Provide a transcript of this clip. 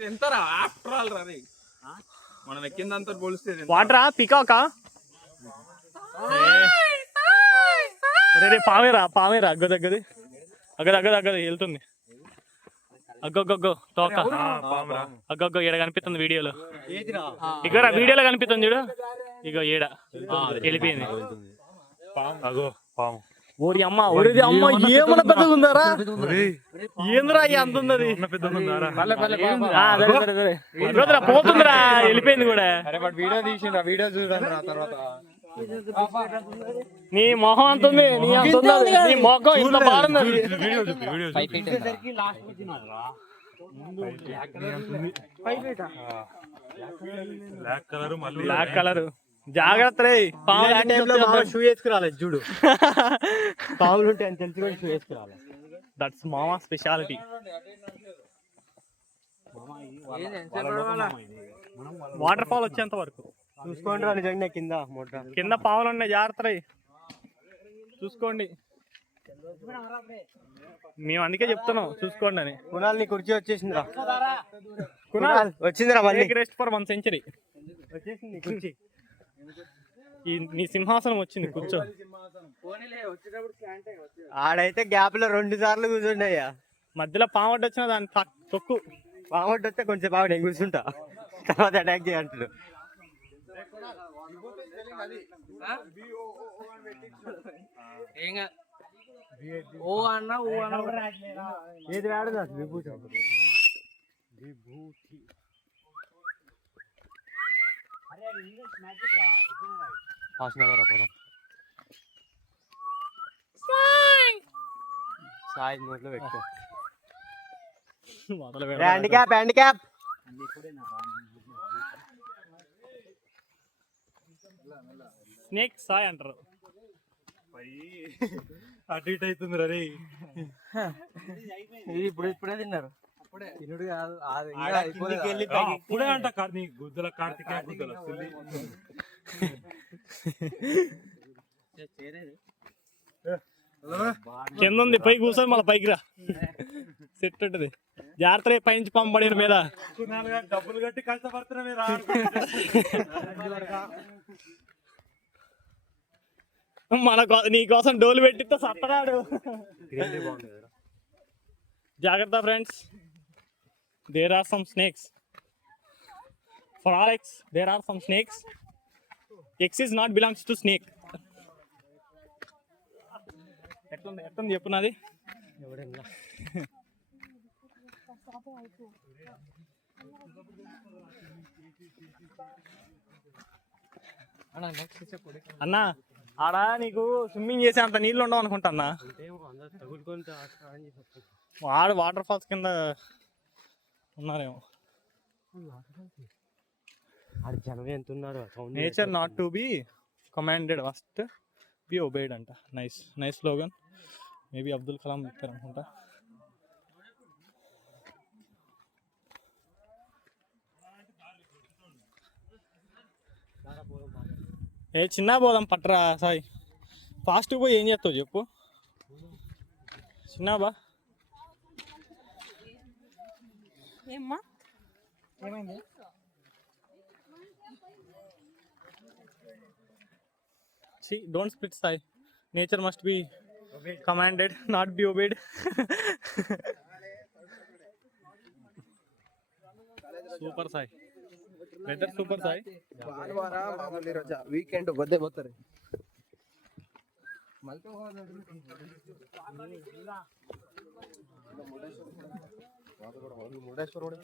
ఇది ఎంతరా after all రా మనం ఎక్కిందంతా పోలిస్తే వాటరా పికాకా రే పావేరా అగ్గది వెళ్తుంది అగ్గో తోక అగ్గో ఈడ కనిపిస్తుంది వీడియోలో ఇక్కడ వీడియోలో కనిపిస్తుంది చూడు ఇగో ఈడ వెళ్ళిపోయింది ఓడి అమ్మ ఒరేది అమ్మ ఏమన్నా పెద్దగా ఉందారా ఏంద్రా అంత ఉంది పోతుందిరా వెళ్ళిపోయింది కూడా వీడియో తీసిండ్రా వీడియో చూడండి తర్వాత నీ మొహం అంత ఉంది నీ అంత ఉంది నీ మొఖం ఇంత బాగుంది బ్లాక్ కలర్ జాగ్రత్త రే షూ వేసుకురాలేదు చూడు పాములు ఉంటే అని తెలిసి కూడా షూ వేసుకురాలి దట్స్ మామా స్పెషాలిటీ వాటర్ ఫాల్ వచ్చేంత వరకు చూసుకోండి రా నిజంగా కింద పాములు ఉన్నాయి జాగ్రత్త రే చూసుకోండి మేము అందుకే చెప్తున్నాం చూసుకోండి అని కునాల్ నీ కుర్చీ వచ్చేసిందిరా కునాల్ వచ్చిందిరా మళ్ళీ రెస్ట్ ఫర్ 1 century వచ్చేసింది కుర్చీ నీ సింహాసనం వచ్చింది కూర్చో ఆడైతే గ్యాప్ లో 2 సార్లు కూర్చుండయ్యా మధ్యలో పామొడ్డు వచ్చిన దాన్ని తొక్కు పామొడ్డు వస్తే కొంచెం బాగా నేను కూర్చుంటా తర్వాత అటాక్ చేయంటాడు ఓ అన్న ఏది వాడదా విభూతి సాయి నోట్లో పెట్టుకో హ్యాండిక్యాప్ స్నేక్ సాయ్ అంటారు అటు ఇటు అవుతుంది రే ఇప్పుడే తిన్నారు తినుడు కాదు అప్పుడే అంట గుద్దల కార్తికేయ గుద్దల కింద ఉంది పై కూర్చొని మళ్ళీ పైకి రా సెట్ ఉంటుంది జాగ్రత్త పైనుంచి పంపబడిన మీద డబ్బులు కట్టి కష్టపడుతున్నా నీ కోసం డోలు పెట్టితే సత్తరాడు జాగ్రత్త friends there are some snakes for all ex there are some snakes ex is not belongs to snake ఎట్లుంది చెప్పు నాది అన్నా ఆడ నీకు స్విమ్మింగ్ చేసే అంత నీళ్ళు ఉండవు అనుకుంటా అన్న ఆడ వాటర్ ఫాల్స్ కింద ఉన్నారేమో nature not to be commanded first be obeyed అంట nice slogan maybe Abdul Kalam చెప్పారు అనుకుంటా చిన్న పోదాం పట్టరా సాయి ఫాస్ట్ పోయి ఏం చేస్తావు చెప్పు చిన్న బా don't split Sai nature must be commanded not be obeyed super Sai weather super Sai ಭಾನುವಾರ ಮಾಮೂಲಿ ರಜಾ ವೀಕೆಂಡ್ ಒದ್ದೆ ಬರ್ತಾರೆ ಮುರುಡೇಶ್ವರ